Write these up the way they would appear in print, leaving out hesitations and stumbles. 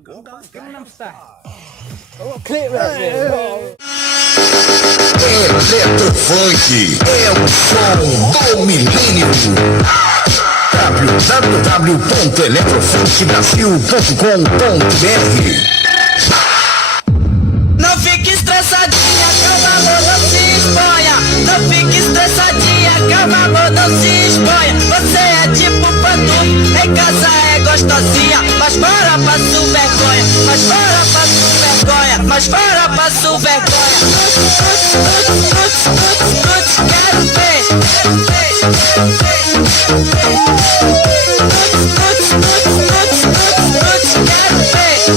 Gangnam Style. Clip right there. Eletrofunk é o som do milênio. www.eletrofunkbrasil.com.br. Não fique estressadinha, calma amor, não se exponha. Não fique estressadinha, calma amor, não se exponha. Você é tipo pantu, em casa é gostosinha, mas fora passo vergonha, mas fora passo vergonha, mas fora passo vergonha. Quero ver,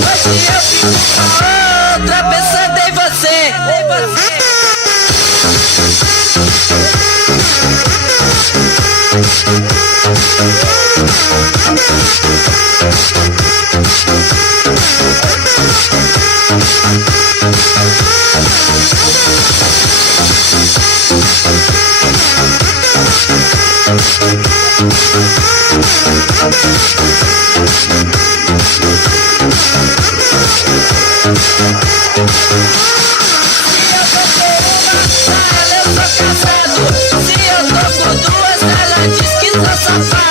hoje eu fico com outra pensando em você. Se eu tô com duas, ela diz que sou safado.